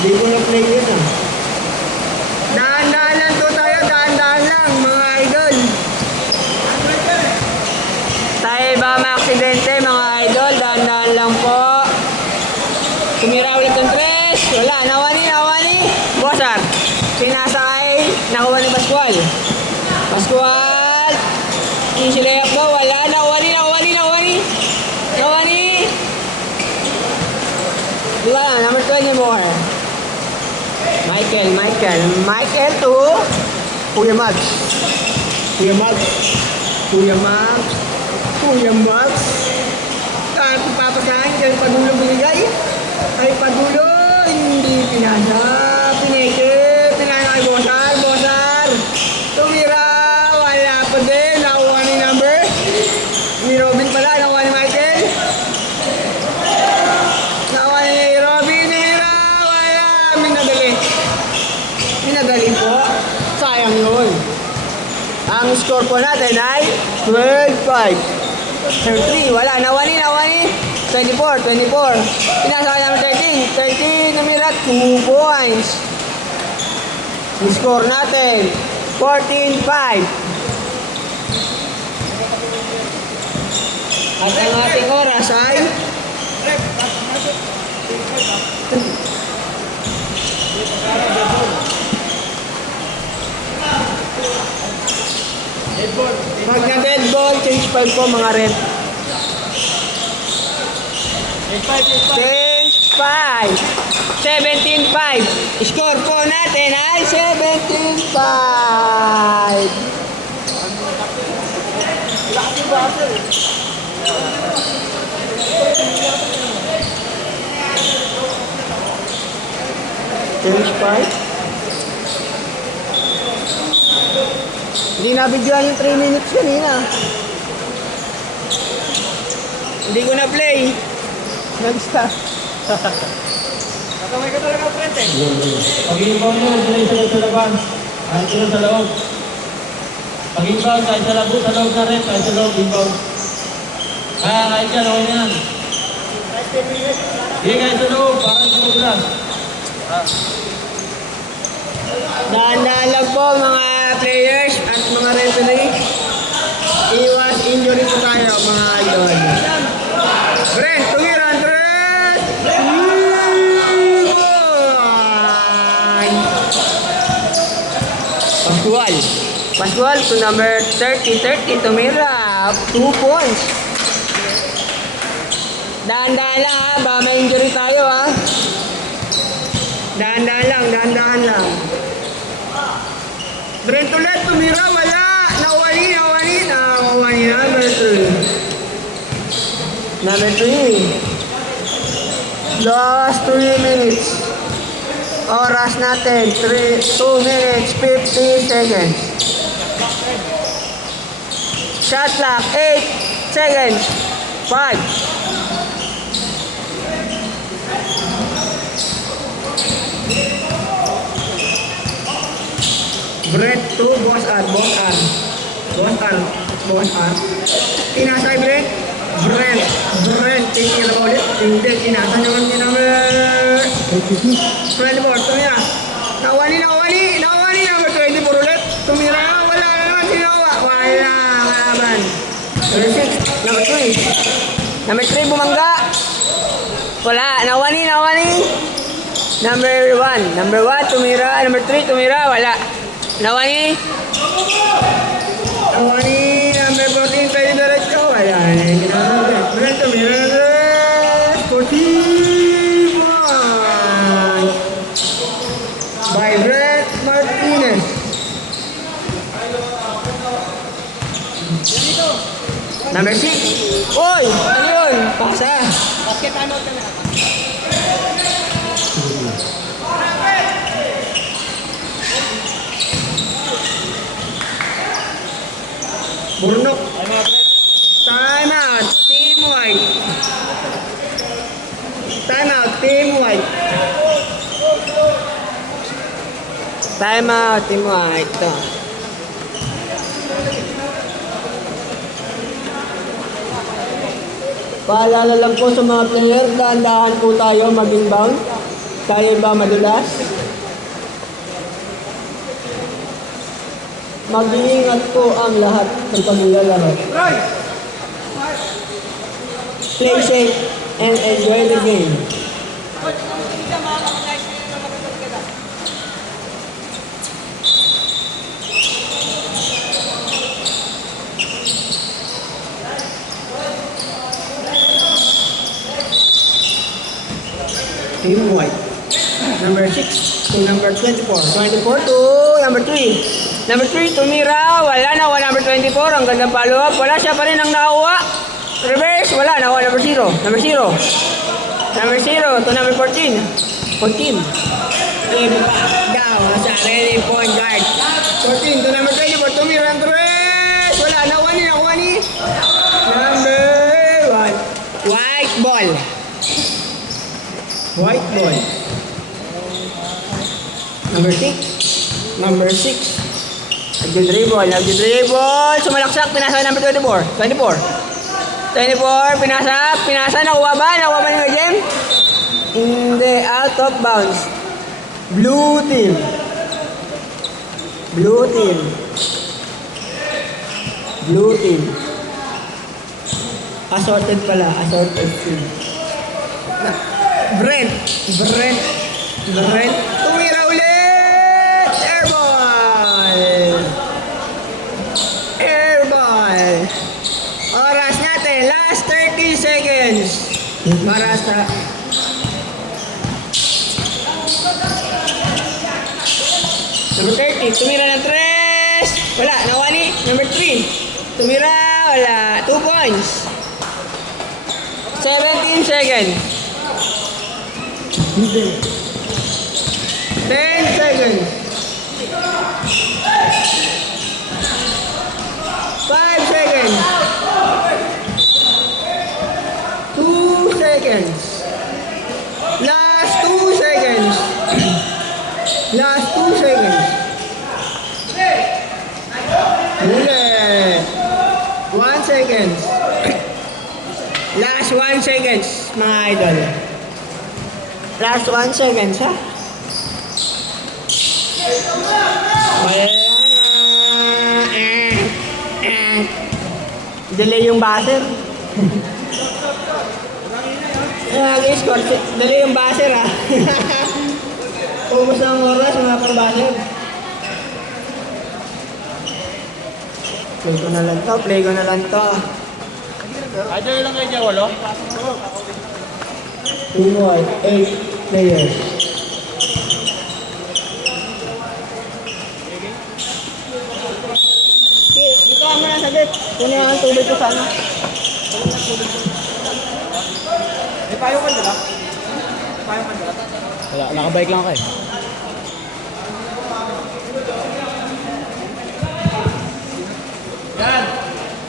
Hindi ko na-play yun ah. Dahan-dahan lang to tayo, dahan-dahan lang mga idol. Tayo ba ma-aksidente mga idol, dahan-dahan lang po. Tumira ulit ng tres. Wala, nawani. Bosar. Sinasakay, nakuha ni Pascual. Pascual. Easy layup daw, wala. Nawani. Wala, number 20 more. Michael to Kuya Mags. At papasahan dyan padulo binigay. Ay padulo, hindi pinasa. Pinasa kay Bosar. Tumira, wala pa din. Nakuha ni number. Ni Robin pala, nakuha ni Michael. Nakuha ni Robin, tumira, wala. Minadali po. Sayang yun. Ang score po natin ay 12-5. 3, wala. Nawani. 24. Pinasa kay number 13. Namira, 2 points. Yung score natin, 14-5. At ang ating oras ay pag na dead ball, change 5 po mga red. Change 5. 17-5. Score po natin ay 17-5. Change 5. Hindi nabigyan yung 3 minutes kanina. Hindi ko na play. Nag-start. Nakamay ka talaga, friend eh. Pag-inbound nyo, sila sa laban. Kahit sila sa loob. Pag-inbound, kahit sa loob na rin, kahit sa loob, inbound. Kahit yan, okay na yan. Hindi kahit sa loob, para sa loob lang. Dahan-dahan lang po mga players at mga referee. Iwas injury po tayo mga idol. Brent, tumiran, Brent! Pascual to number 30, tumira. 2 points. Dahan-dahan lang ha, ba may injury tayo ha. Dahan-dahan lang. Brent ulit, tumira, wala. Nawani, number 3. Last 3 minutes. Oras natin, 2 minutes, 15 seconds. Shot clock, 8 seconds. 5. Brent to Boss R. Tinasay Brent. Tingin na ulit. Hindi, tinasa naman ni number 24. Tumira. Nawani. Number 24 ulit. Tumira. Wala naman sinawa. Wala kalaban. Number 6. Number 3 bumangga. Wala. Nawani. Number 1 tumira. Number 3 tumira. Wala. Nawani, number 14, pwede diretso. Wala. Brent, tumira na 14 by Brent Martinez. Number 6. Oy! Ano yun? Pasa. Basket ano ka na? Burnok. Time out. Team White. Time out. Team White. Ito. Paalala lang po sa mga player, dahan-dahan po tayo mag-inbound. Kaya ba madulas? Mag-iingat po ang lahat ng paglalaro. Play safe and enjoy the game. Team White. Number 6 to number 24. 24 to number 3. Number 3, tumira. Wala, nakuha number 24. Ang gandang follow-up. Wala, siya pa rin ang nakuha. Reverse. Wala, nakuha number 0. Number 0. Number 0 to number 14. 14. Down sa ready point guard. 14 to number 24. Tumira ng 3. Wala, nakuha ni. Number 1. White ball. White ball. Number 6. Number 6. Nagdi-dribble. Sumalaksak. Pinasa number 24. 24. 24. Pinasa. Nakuha ba ni Jem? Hindi. Out of bounds. Blue team. Blue team. Blue team. Assorted pala. Assorted team. Brent. Tumira ulit. Airball. Oras natin. Last 30 seconds. Para sa... Number 30. Tumira ng 3. Wala. Nakuha ni. Number 3. Tumira. Wala. 2 points. 17 seconds. 10 seconds. 5 seconds. 2 seconds. Last 2 seconds. Last 2 seconds. Ulit. 1 seconds. Last 1 seconds, mga idol. Last 1 seconds, ha? Delay yung buzzer. Nag-score. Delay yung buzzer, ha? Ubus ng oras, mga pang-buzzer. Play ko na lang to. Idol lang kayo dyan, walo? Team White, 8 players. Okay, dito ka muna saglit. Kunin ang tubig ko sana. May payo ka dala? Wala, nakabike lang kayo.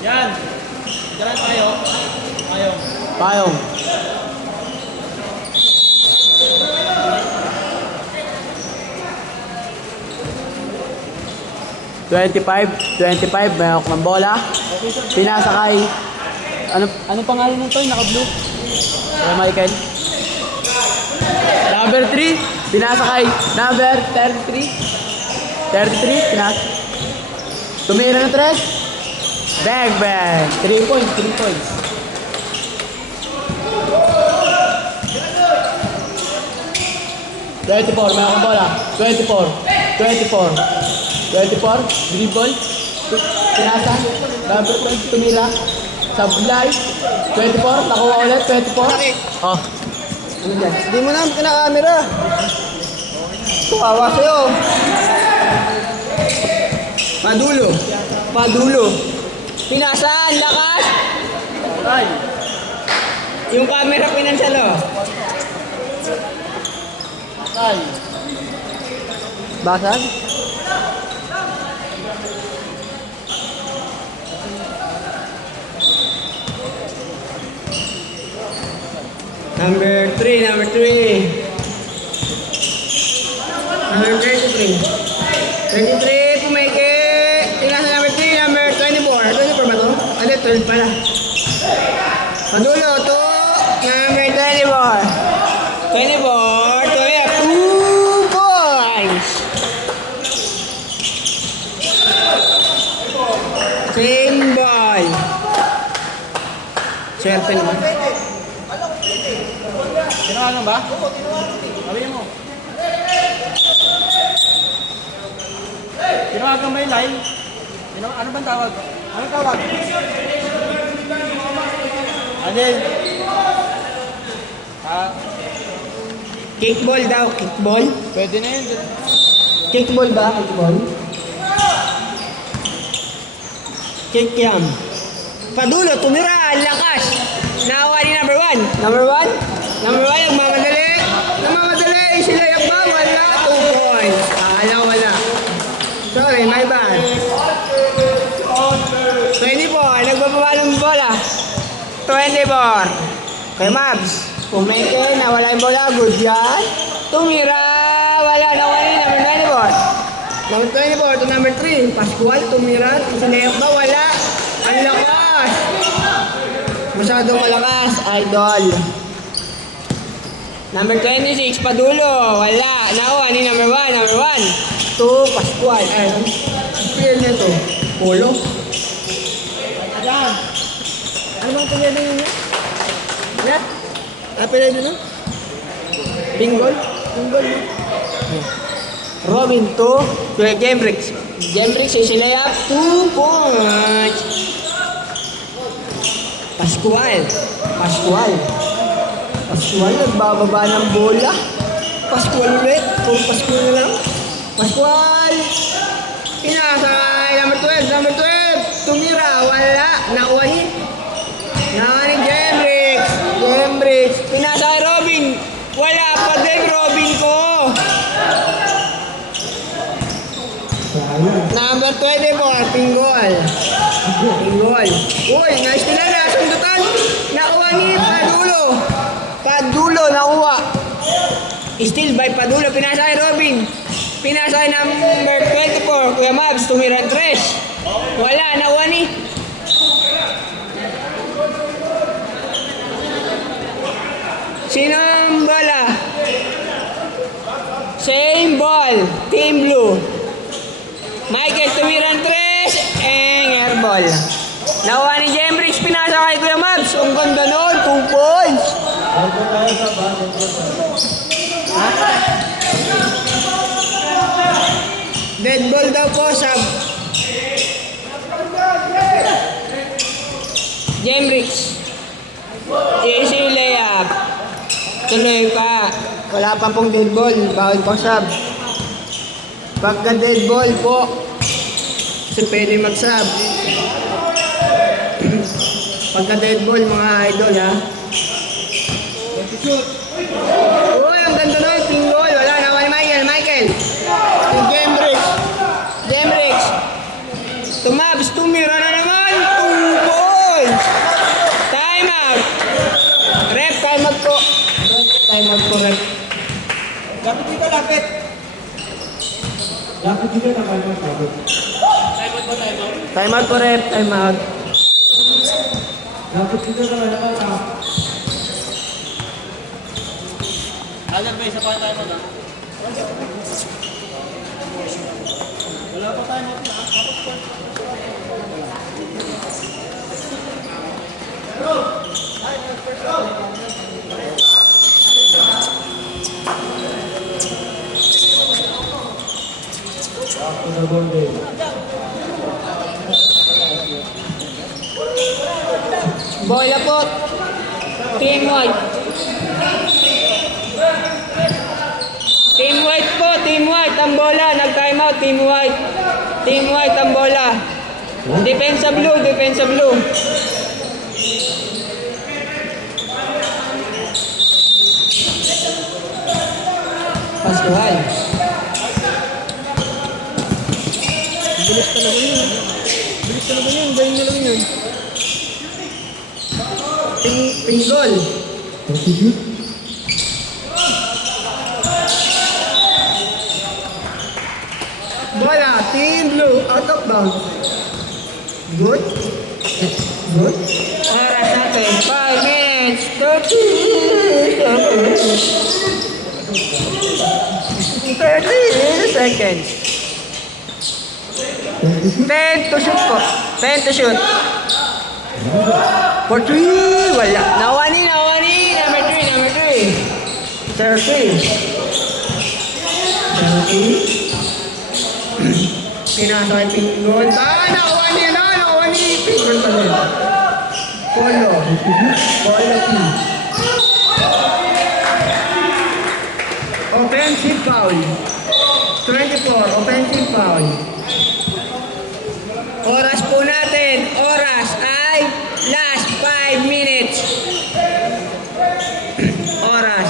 Yan! Diyan tayo. Payong. May ako ng bola. Pinasa kay... Ano pangalan nito? Naka-blue? Michael. Number 3. Pinasa kay number 33. 33. Pinasa. Tumira ng 3. Bang! 3 points. 24, may akong bola. 24. Dribble. Pinasa. Number 20, tumira. Sablay. 24, nakuha ulit. 24. Oh. Ano dyan? Hindi mo na kinakamera. Kawawa sa'yo. Padulo. Pinasaan, lakas. Ay! Yung camera pinansalo. Ay! Basag? Number 3. Number 33. 33, pumaike. Tingnan sa number 3, number 24. 24 ba to? Ano, 12 pala. Padulo to number 24. 24 to Tinawagan ba? Oo, tinawagan. Sabihin mo. Tinawagan ba yung line? Ano bang tawag? Anong tawag? Alin? Kickball daw, kickball. Pwede na yun. Kickball ba? Kickball? Kick yam. Padulo, tumira, ang lakas. Naawa ni number 1. Number 1? Number 1, nagmamadali. Nagmamadali, sila yung ba? Wala, 2 points. Wala. Sorry, my bad. 24, nagbababa ng bola. 24. Kay Mabs. Pumeke, nawala yung bola. Good yan. Tumira, wala. Nawala number 24. Number 24 to number 3. Pascual, tumira. Sinayang ba? Wala. Ang lakas. Masyadong malakas, idol. Number 26, Padulo. Wala. Nawa ni number 1. Number 1. 2, Pascual. Ano niya to? Polo? Ayan. Ano bang pinili niya? Yeah? Pinili niya? Pinggol? Pinggol mo? Robin 2, Kuya Gembrix. Gembrix is layup 2 points. Pascual. Pascual, nagbababa ng bola. Pascual ulit. Kung Pascual na lang. Pascual. Pinasay. Number 12. Number 12. Tumira. Wala. Nakuha ni Gembrix. Gembrix. Pinasay Robin. Wala pa din Robin ko. Number 24, Pinggol. Uy, nice nila na. Sundutan. Nakuha ni Padulo. Padulo, nakuha. Still by Padulo. Pinasay Robin. Pinasay number 24, Kuya Mabs. Tumira 3. Wala, nakuha ni. Sino ang bola? Same ball. Team Blue. Michael tumiran 3 airball. Nakuha ni Gembrix, pinasa kay Kuya Mabs. Ang ganda nun, 2 points. Dead ball daw po, sab. Gembrix. Easy layup. Tuloy ka. Wala pa pong dead ball. Bawal po, sab. Pagka dead ball po, kasi pwede mag-sub. Pagka dead ball, mga idol, ha? Uy, ang ganda nun, team goal. Wala, nakuha ni Michael. Yung Gembrix. Tumabs, tumira na naman. 2 points. Time out. Rep, time out po. Rep. Lapit dito, lapit. Lapit dito na kayo. Time out po, Rep. Time out. Lapit dito na kayo. Alam ba, isa pa tayo mo na? Wala pa tayo mo na. Bola po. Team white. Team white po. Team white ang bola. Nag-time out. Team white. Team white ang bola. Depensa blue. Pascual. Bilis talaga yun. Galing na lang yun. Pinggol. Bola, Team Blue, out of bounds. Good. Oras natin, 5 minutes, 30 seconds. 10 to shoot po. 10 to shoot. For 3, wala. Nawani. Number 3. Pinasa kay Pingon. Nakuha ni Pingon pa rin. Polo. Polo P. Offensive foul. 24, offensive foul. Oras po natin. Oras ay last 5 minutes. Oras.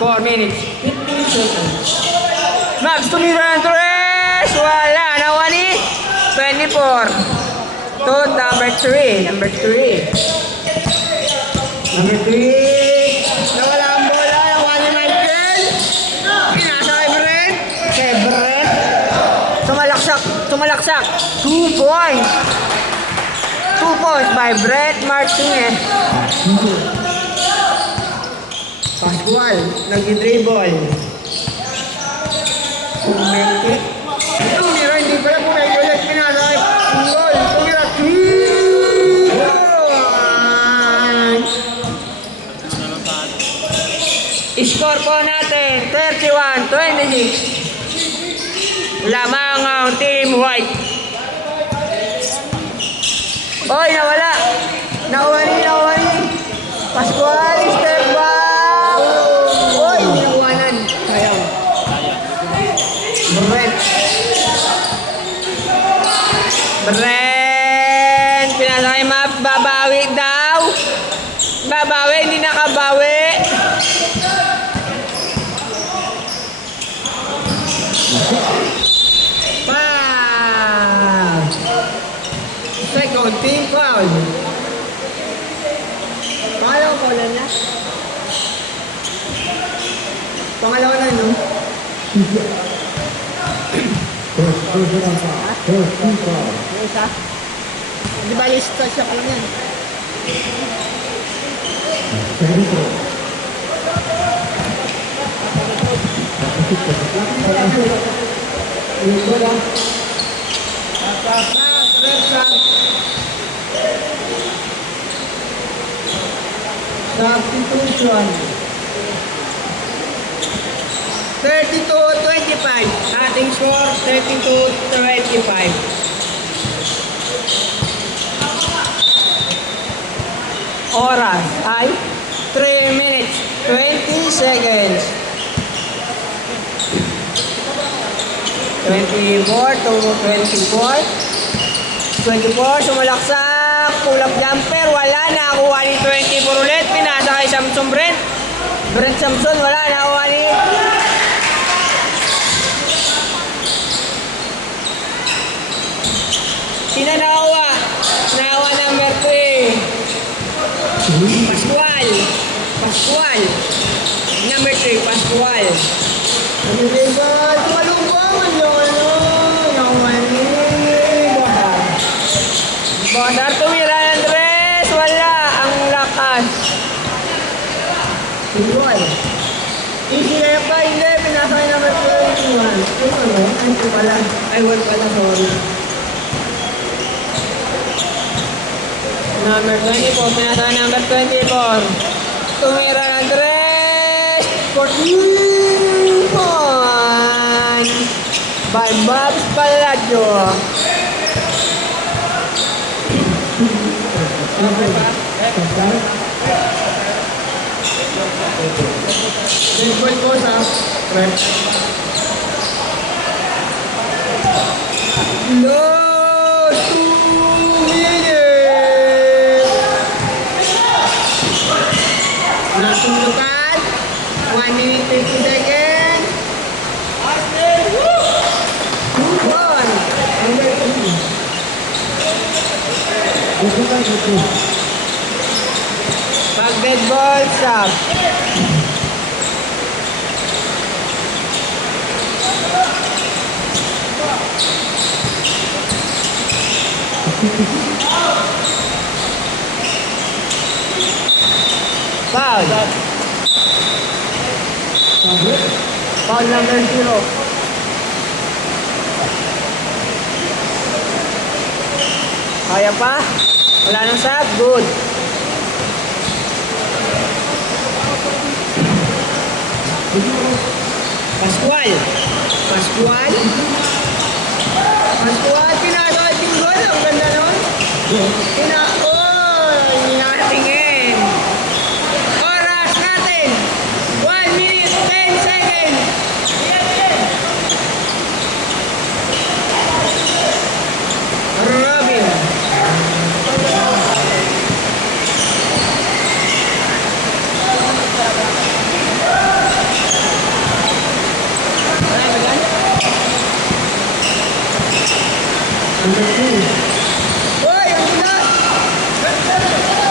4 minutes. 15 seconds. Max tumira ng tres. Wala. Nakuha ni 24. To number 3. Number 3. Nawala ang bola. Nakuha ni Michael. Pinasa kay Brent. Kay Brent. Sumalaksak. 2 points. 2 points by Brent Martinez. Pascual. Nag-dribble. Umeke. Tumira. Hindi pala pumeke ulit. Pinasa kay Pingon. Tumira. Score po natin, 31-26. Lamang ang Team White. Oy, nawala. Nakuha ni. Pascual, step back. Oy, niwanan. Sayang. Brent. Pinasa kay Map. Babawi daw. Hindi nakabawi. Second team foul. Pangalawa foul na niya? Pangalawa na, no? Isa? Di ba lista siya ka lang yan? Substitution. 32-25. Ating score, 32-25. Oras ay 3 minutes, 20 seconds. 24 to 24. 24, sumalaksak. Pull-up jumper, wala. Nakakuha ni 24 ulit. Pinasa kay Samson Brent. Brent Samson, wala. Nakakuha ni... Sino nakakuha? Nakakuha number 3. Pascual. Number 3, Pascual. Bosar tumira ng tres. Wala. Ang lakas. Pascual. Easy na yung pa. Hindi. Pinasakay number 21. Ay, 1 pala. Sorry. Number 24. Pinasakay number 24. Tumira ng tres. 14 points by Babs Palacio. Baseball ko sa last 2 minutes. Nasundukan 1 minute 50 seconds. One. Pag dead ball, stop. Foul. Foul number 0. Kaya pa? Wala nang sab? Good. Pascual. Pascual. Pascual, pinagawa yung goal. Ang ganda nun. Hinatingin. Oras natin. 1 minute, 10 seconds. Robin. Hoy, ang ganda.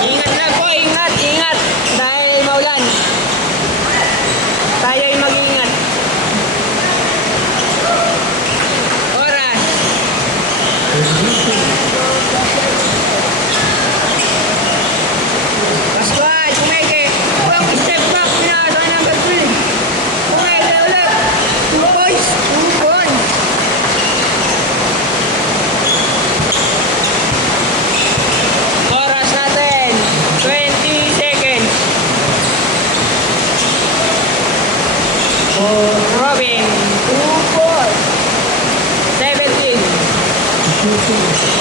Ingat lang po, ingat, ingat. Dahil maulan. Tayo'y mag-ingat. Oras. Pascual, kumeke. Huwag step back. Pinasa ng Bertwin. Kumeke ulit. 2 points. 2 points. Oras natin. 20 seconds. For Robin. 2 points. 17.